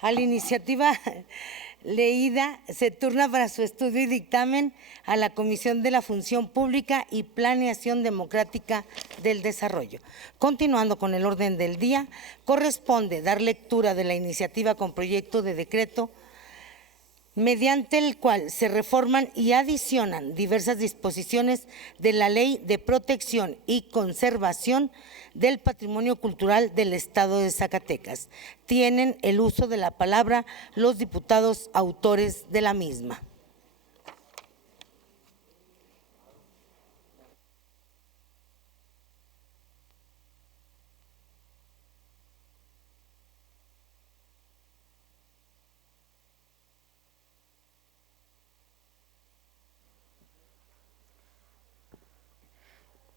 A la iniciativa leída se turna para su estudio y dictamen a la Comisión de la Función Pública y Planeación Democrática del Desarrollo. Continuando con el orden del día, corresponde dar lectura de la iniciativa con proyecto de decreto mediante el cual se reforman y adicionan diversas disposiciones de la Ley de Protección y Conservación del Patrimonio Cultural del Estado de Zacatecas. Tienen el uso de la palabra los diputados autores de la misma.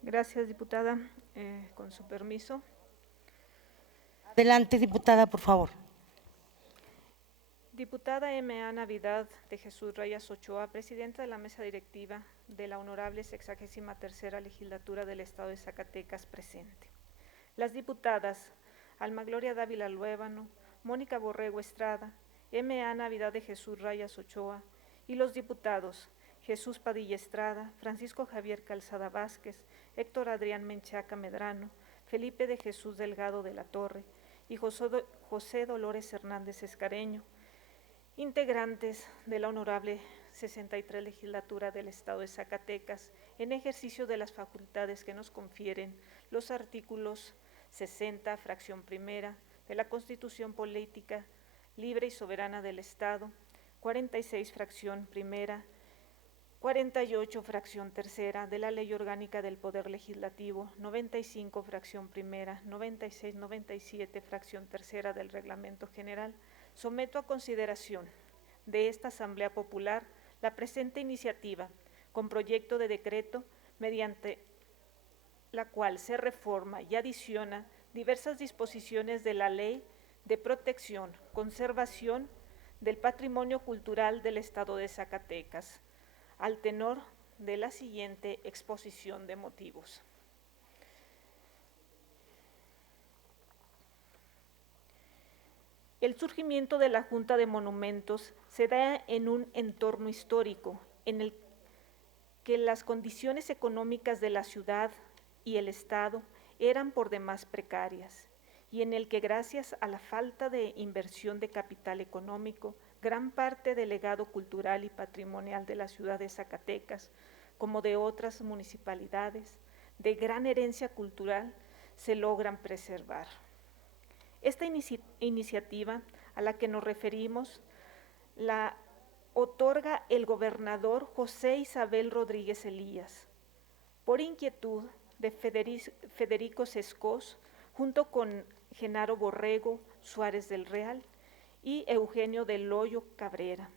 Gracias, diputada. Con su permiso. Adelante, diputada, por favor. Diputada M.A. Navidad de Jesús Reyes Ochoa, presidenta de la mesa directiva de la honorable 63ª legislatura del Estado de Zacatecas, presente. Las diputadas Alma Gloria Dávila Luébano, Mónica Borrego Estrada, M.A. Navidad de Jesús Reyes Ochoa y los diputados Jesús Padilla Estrada, Francisco Javier Calzada Vázquez, Héctor Adrián Menchaca Medrano, Felipe de Jesús Delgado de la Torre y José Dolores Hernández Escareño, integrantes de la honorable 63 legislatura del Estado de Zacatecas, en ejercicio de las facultades que nos confieren los artículos 60, fracción primera, de la Constitución Política Libre y Soberana del Estado, 46, fracción primera, 48, fracción tercera, de la Ley Orgánica del Poder Legislativo, 95, fracción primera, 96, 97, fracción tercera del Reglamento General, someto a consideración de esta Asamblea Popular la presente iniciativa con proyecto de decreto mediante la cual se reforma y adiciona diversas disposiciones de la Ley de Protección, Conservación del Patrimonio Cultural del Estado de Zacatecas, al tenor de la siguiente exposición de motivos. El surgimiento de la Junta de Monumentos se da en un entorno histórico en el que las condiciones económicas de la ciudad y el Estado eran por demás precarias y en el que, gracias a la falta de inversión de capital económico, gran parte del legado cultural y patrimonial de la ciudad de Zacatecas, como de otras municipalidades, de gran herencia cultural, se logran preservar. Esta iniciativa a la que nos referimos la otorga el gobernador José Isabel Rodríguez Elías, por inquietud de Federico Sescós, junto con Genaro Borrego Suárez del Real y Eugenio del Hoyo Cabrera,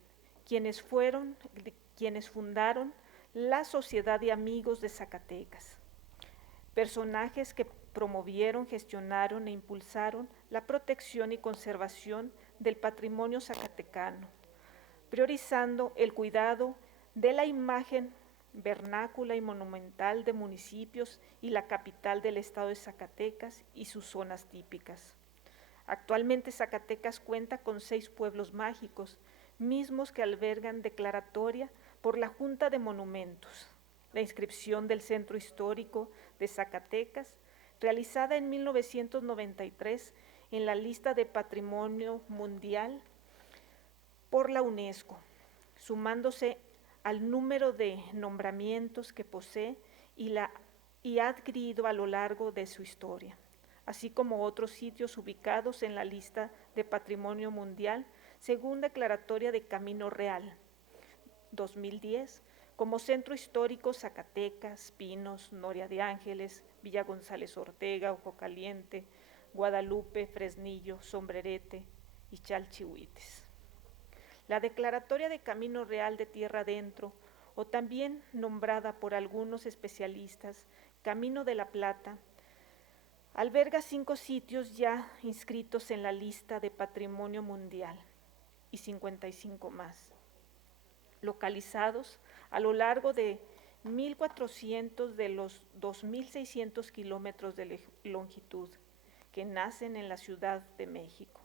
quienes fundaron la Sociedad de Amigos de Zacatecas, personajes que promovieron, gestionaron e impulsaron la protección y conservación del patrimonio zacatecano, priorizando el cuidado de la imagen vernácula y monumental de municipios y la capital del estado de Zacatecas y sus zonas típicas. Actualmente Zacatecas cuenta con 6 pueblos mágicos, mismos que albergan declaratoria por la Junta de Monumentos. La inscripción del Centro Histórico de Zacatecas, realizada en 1993 en la lista de Patrimonio Mundial por la UNESCO, sumándose al número de nombramientos que posee y ha adquirido a lo largo de su historia, así como otros sitios ubicados en la lista de Patrimonio Mundial según declaratoria de Camino Real 2010, como Centro Histórico Zacatecas, Pinos, Noria de Ángeles, Villa González Ortega, Ojo Caliente, Guadalupe, Fresnillo, Sombrerete y Chalchihuites. La declaratoria de Camino Real de Tierra Adentro, o también nombrada por algunos especialistas Camino de la Plata, alberga 5 sitios ya inscritos en la lista de Patrimonio Mundial y 55 más, localizados a lo largo de 1.400 de los 2.600 kilómetros de longitud que nacen en la Ciudad de México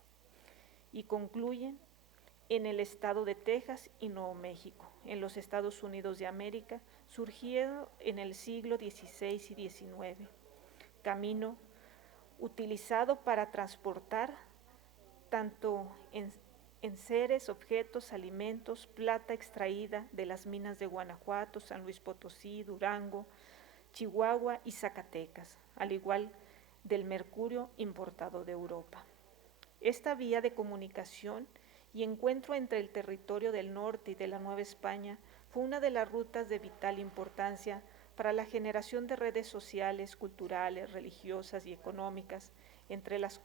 y concluyen en el estado de Texas y Nuevo México, en los Estados Unidos de América, surgido en el siglo XVI y XIX. Camino utilizado para transportar tanto enseres, objetos, alimentos, plata extraída de las minas de Guanajuato, San Luis Potosí, Durango, Chihuahua y Zacatecas, al igual del mercurio importado de Europa. Esta vía de comunicación y encuentro entre el territorio del norte y de la Nueva España fue una de las rutas de vital importancia para la generación de redes sociales, culturales, religiosas y económicas, entre las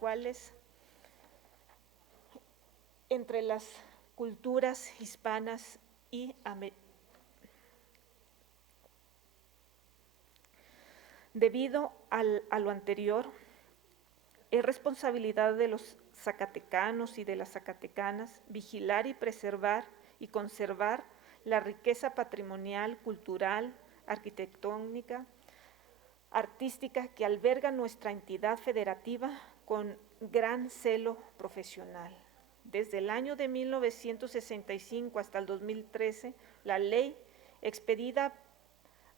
culturas hispanas y Debido a lo anterior, es responsabilidad de los zacatecanos y de las zacatecanas vigilar y preservar y conservar la riqueza patrimonial, cultural, arquitectónica, artística que alberga nuestra entidad federativa con gran celo profesional. Desde el año de 1965 hasta el 2013, la ley expedida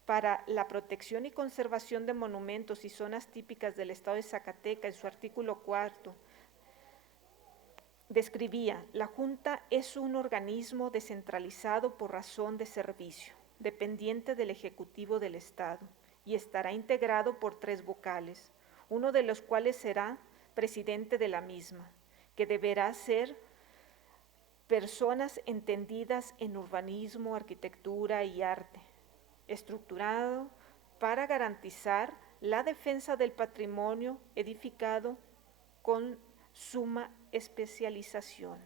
para la protección y conservación de monumentos y zonas típicas del estado de Zacatecas, en su artículo 4, describía: la Junta es un organismo descentralizado por razón de servicio, dependiente del Ejecutivo del Estado, y estará integrado por 3 vocales, uno de los cuales será presidente de la misma, que deberá ser personas entendidas en urbanismo, arquitectura y arte, estructurado para garantizar la defensa del patrimonio edificado con suma especialización.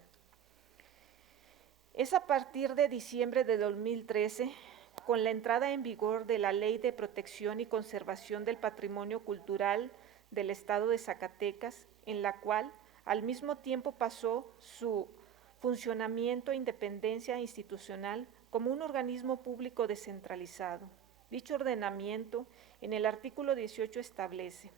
Es a partir de diciembre de 2013, con la entrada en vigor de la Ley de Protección y Conservación del Patrimonio Cultural del Estado de Zacatecas, en la cual al mismo tiempo pasó su funcionamiento e independencia institucional como un organismo público descentralizado. Dicho ordenamiento, en el artículo 18 establece: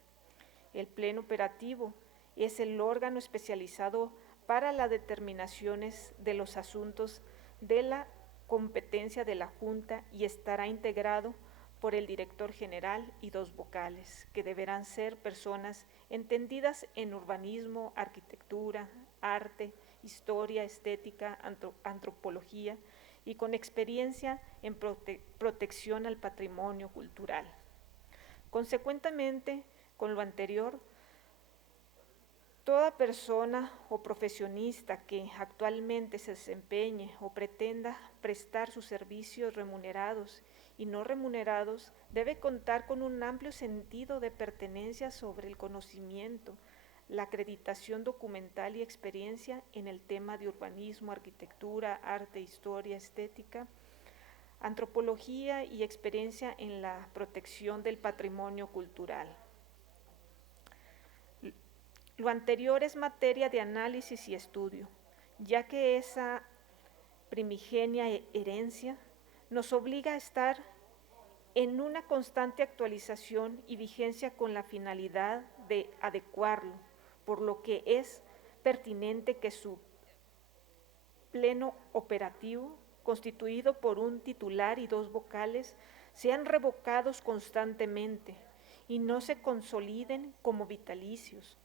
el Pleno Operativo es el órgano especializado para las determinaciones de los asuntos de la competencia de la Junta y estará integrado por el director general y 2 vocales, que deberán ser personas entendidas en urbanismo, arquitectura, arte, historia, estética, antropología y con experiencia en protección al patrimonio cultural. Consecuentemente, con lo anterior, toda persona o profesionista que actualmente se desempeñe o pretenda prestar sus servicios remunerados y no remunerados debe contar con un amplio sentido de pertenencia sobre el conocimiento, la acreditación documental y experiencia en el tema de urbanismo, arquitectura, arte, historia, estética, antropología y experiencia en la protección del patrimonio cultural. Lo anterior es materia de análisis y estudio, ya que esa primigenia herencia nos obliga a estar en una constante actualización y vigencia con la finalidad de adecuarlo, por lo que es pertinente que su pleno operativo, constituido por un titular y 2 vocales, sean revocados constantemente y no se consoliden como vitalicios,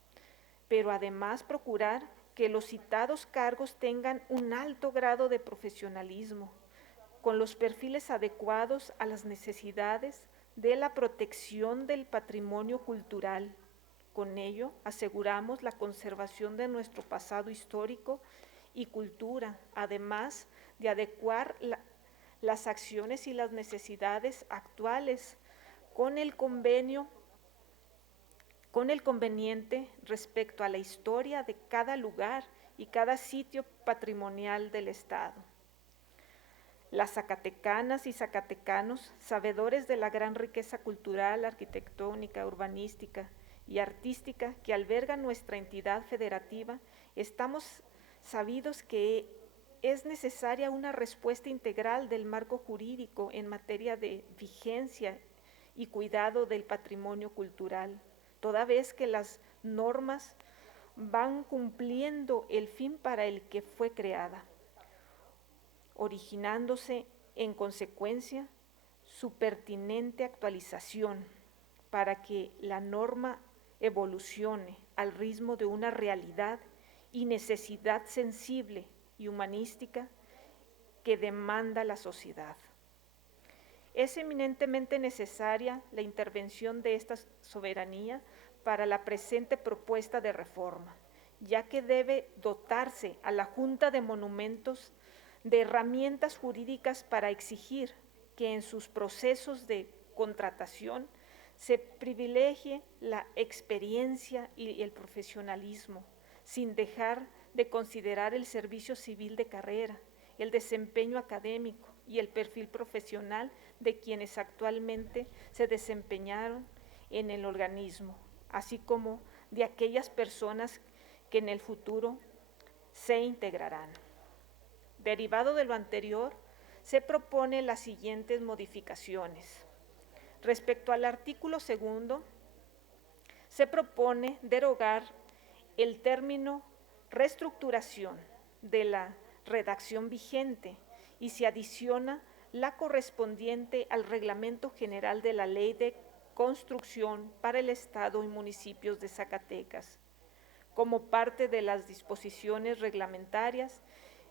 pero además procurar que los citados cargos tengan un alto grado de profesionalismo, con los perfiles adecuados a las necesidades de la protección del patrimonio cultural. Con ello, aseguramos la conservación de nuestro pasado histórico y cultura, además de adecuar las acciones y las necesidades actuales con el conveniente respecto a la historia de cada lugar y cada sitio patrimonial del Estado. Las zacatecanas y zacatecanos, sabedores de la gran riqueza cultural, arquitectónica, urbanística y artística que alberga nuestra entidad federativa, estamos sabidos que es necesaria una respuesta integral del marco jurídico en materia de vigencia y cuidado del patrimonio cultural, toda vez que las normas van cumpliendo el fin para el que fue creada, originándose en consecuencia su pertinente actualización para que la norma evolucione al ritmo de una realidad y necesidad sensible y humanística que demanda la sociedad. Es eminentemente necesaria la intervención de esta soberanía para la presente propuesta de reforma, ya que debe dotarse a la Junta de Monumentos de herramientas jurídicas para exigir que en sus procesos de contratación se privilegie la experiencia y el profesionalismo, sin dejar de considerar el servicio civil de carrera, el desempeño académico y el perfil profesional de quienes actualmente se desempeñaron en el organismo, así como de aquellas personas que en el futuro se integrarán. Derivado de lo anterior, se propone las siguientes modificaciones. Respecto al artículo 2, se propone derogar el término reestructuración de la redacción vigente y se adiciona la correspondiente al Reglamento General de la Ley de Construcción para el Estado y Municipios de Zacatecas, como parte de las disposiciones reglamentarias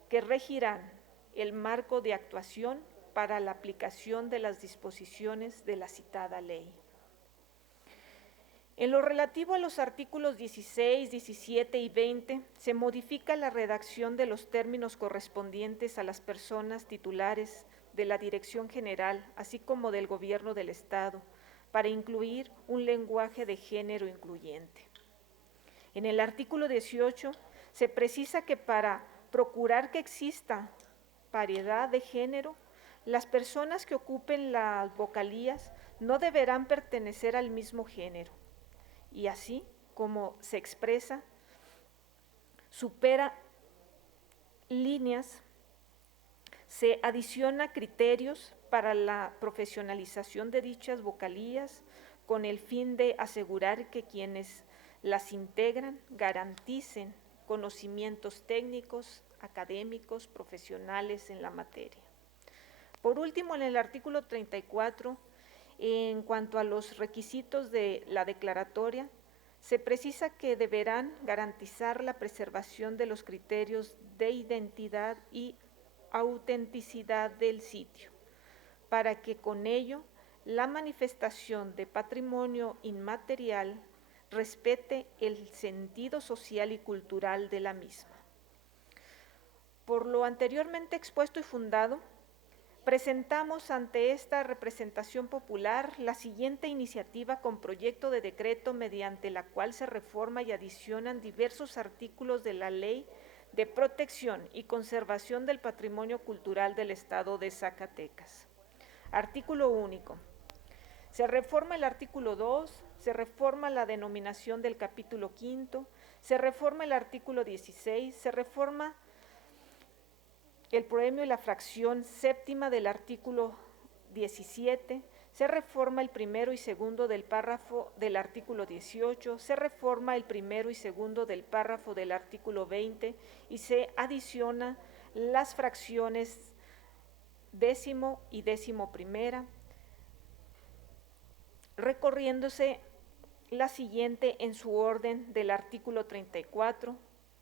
que regirán el marco de actuación para la aplicación de las disposiciones de la citada ley. En lo relativo a los artículos 16, 17 y 20, se modifica la redacción de los términos correspondientes a las personas titulares de la Dirección General, así como del Gobierno del Estado, para incluir un lenguaje de género incluyente. En el artículo 18, se precisa que para procurar que exista paridad de género, las personas que ocupen las vocalías no deberán pertenecer al mismo género. Y así como se expresa, supera líneas, se adiciona criterios para la profesionalización de dichas vocalías con el fin de asegurar que quienes las integran garanticen conocimientos técnicos, académicos, profesionales en la materia. Por último, en el artículo 34, en cuanto a los requisitos de la declaratoria, se precisa que deberán garantizar la preservación de los criterios de identidad y autenticidad del sitio, para que con ello la manifestación de patrimonio inmaterial respete el sentido social y cultural de la misma. Por lo anteriormente expuesto y fundado, presentamos ante esta representación popular la siguiente iniciativa con proyecto de decreto mediante la cual se reforma y adicionan diversos artículos de la Ley de Protección y Conservación del Patrimonio Cultural del Estado de Zacatecas. Artículo único. Se reforma el artículo 2, se reforma la denominación del capítulo 5, se reforma el artículo 16, se reforma el proemio y la fracción séptima del artículo 17, se reforma el primero y segundo del párrafo del artículo 18, se reforma el primero y segundo del párrafo del artículo 20 y se adiciona las fracciones 10º y 11ª, recorriéndose la siguiente en su orden del artículo 34,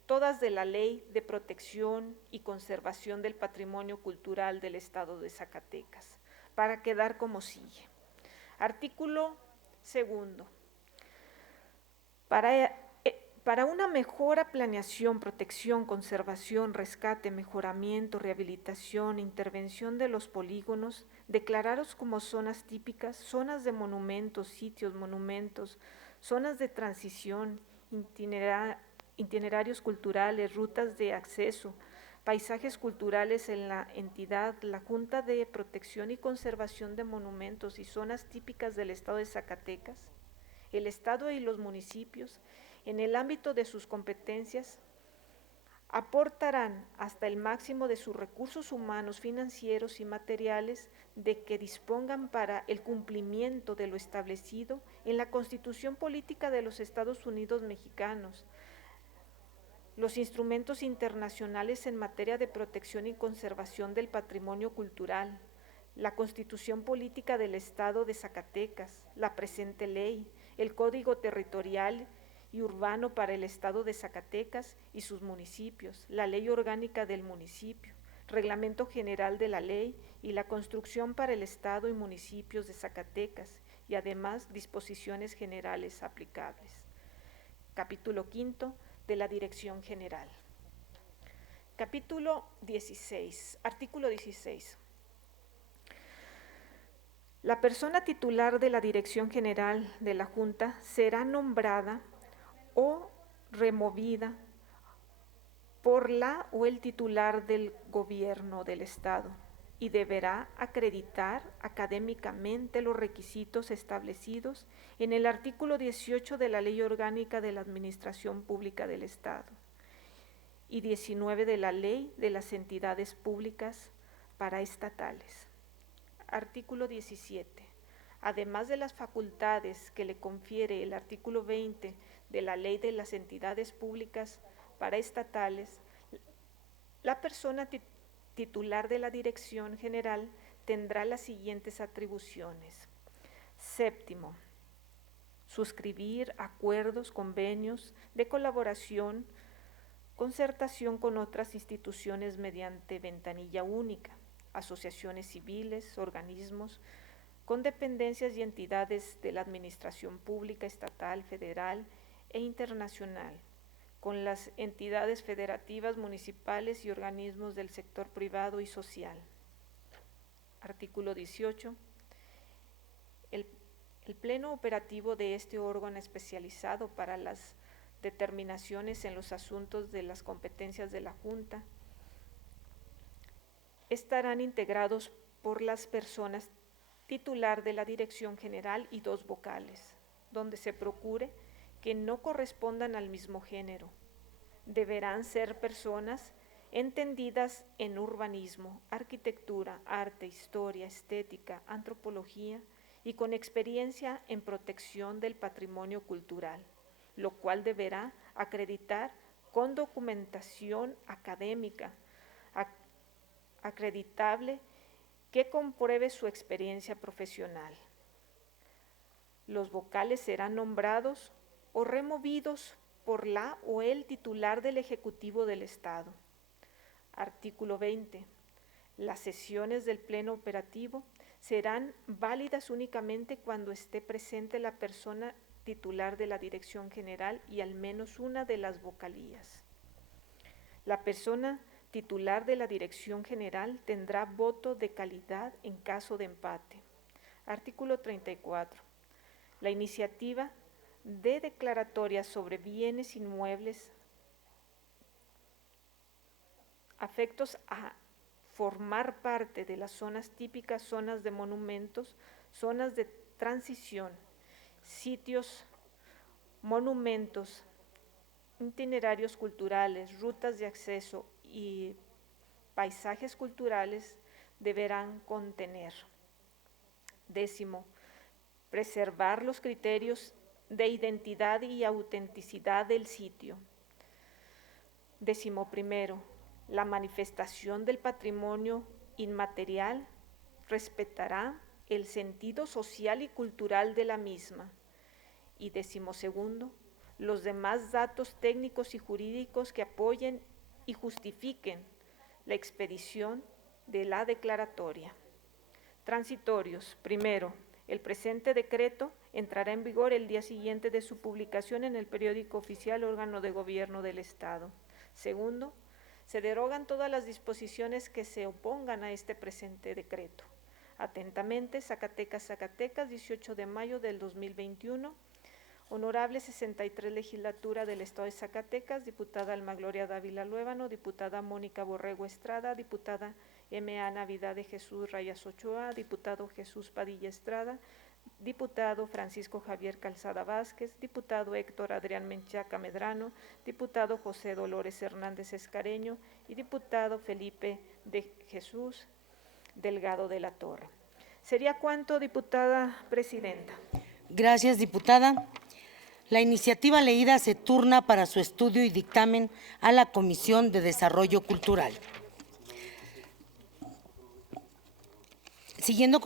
todas de la Ley de Protección y Conservación del Patrimonio Cultural del Estado de Zacatecas, para quedar como sigue. Artículo 2. Para una mejor planeación, protección, conservación, rescate, mejoramiento, rehabilitación, intervención de los polígonos, declarados como zonas típicas, zonas de monumentos, sitios, monumentos, zonas de transición, itinerarios culturales, rutas de acceso, paisajes culturales en la entidad, la Junta de Protección y Conservación de Monumentos y Zonas Típicas del Estado de Zacatecas, el Estado y los municipios, en el ámbito de sus competencias, aportarán hasta el máximo de sus recursos humanos, financieros y materiales de que dispongan para el cumplimiento de lo establecido en la Constitución Política de los Estados Unidos Mexicanos, los instrumentos internacionales en materia de protección y conservación del patrimonio cultural, la Constitución Política del Estado de Zacatecas, la presente ley, el Código Territorial y Urbano para el Estado de Zacatecas y sus municipios, la Ley Orgánica del Municipio, Reglamento General de la Ley y la Construcción para el Estado y municipios de Zacatecas, y además disposiciones generales aplicables. Capítulo 5 de la Dirección General. Capítulo 16, artículo 16. La persona titular de la Dirección General de la Junta será nombrada o removida por la o el titular del Gobierno del Estado y deberá acreditar académicamente los requisitos establecidos en el artículo 18 de la Ley Orgánica de la Administración Pública del Estado y 19 de la Ley de las Entidades Públicas Paraestatales. Artículo 17. Además de las facultades que le confiere el artículo 20 de la Ley de las Entidades Públicas Paraestatales, la persona titular de la Dirección General tendrá las siguientes atribuciones. Séptimo, suscribir acuerdos, convenios de colaboración, concertación con otras instituciones mediante ventanilla única, asociaciones civiles, organismos, con dependencias y entidades de la administración pública, estatal, federal e internacional, con las entidades federativas, municipales y organismos del sector privado y social. Artículo 18. El pleno operativo de este órgano especializado para las determinaciones en los asuntos de las competencias de la Junta estarán integrados por las personas titular de la Dirección General y 2 vocales, donde se procure que no correspondan al mismo género. Deberán ser personas entendidas en urbanismo, arquitectura, arte, historia, estética, antropología y con experiencia en protección del patrimonio cultural, lo cual deberá acreditar con documentación académica acreditable que compruebe su experiencia profesional. Los vocales serán nombrados o removidos por la o el titular del Ejecutivo del Estado. Artículo 20. Las sesiones del Pleno Operativo serán válidas únicamente cuando esté presente la persona titular de la Dirección General y al menos una de las vocalías. La persona titular de la Dirección General tendrá voto de calidad en caso de empate. Artículo 34. La iniciativa de declaratoria sobre bienes inmuebles afectos a formar parte de las zonas típicas, zonas de monumentos, zonas de transición, sitios, monumentos, itinerarios culturales, rutas de acceso y paisajes culturales deberán contener. 10. Preservar los criterios de identidad y autenticidad del sitio. 11. La manifestación del patrimonio inmaterial respetará el sentido social y cultural de la misma. Y 12. Los demás datos técnicos y jurídicos que apoyen y justifiquen la expedición de la declaratoria. Transitorios. 1. El presente decreto entrará en vigor el día siguiente de su publicación en el periódico oficial órgano de gobierno del Estado. 2. Se derogan todas las disposiciones que se opongan a este presente decreto. Atentamente, Zacatecas, Zacatecas, 18 de mayo del 2021. Honorable 63 Legislatura del Estado de Zacatecas, diputada Alma Gloria Dávila Luébano, diputada Mónica Borrego Estrada, diputada M.A. Navidad de Jesús Rayas Ochoa, diputado Jesús Padilla Estrada, diputado Francisco Javier Calzada Vázquez, diputado Héctor Adrián Menchaca Medrano, diputado José Dolores Hernández Escareño y diputado Felipe de Jesús Delgado de la Torre. ¿Sería cuánto, diputada presidenta? Gracias, diputada. La iniciativa leída se turna para su estudio y dictamen a la Comisión de Desarrollo Cultural. Siguiendo con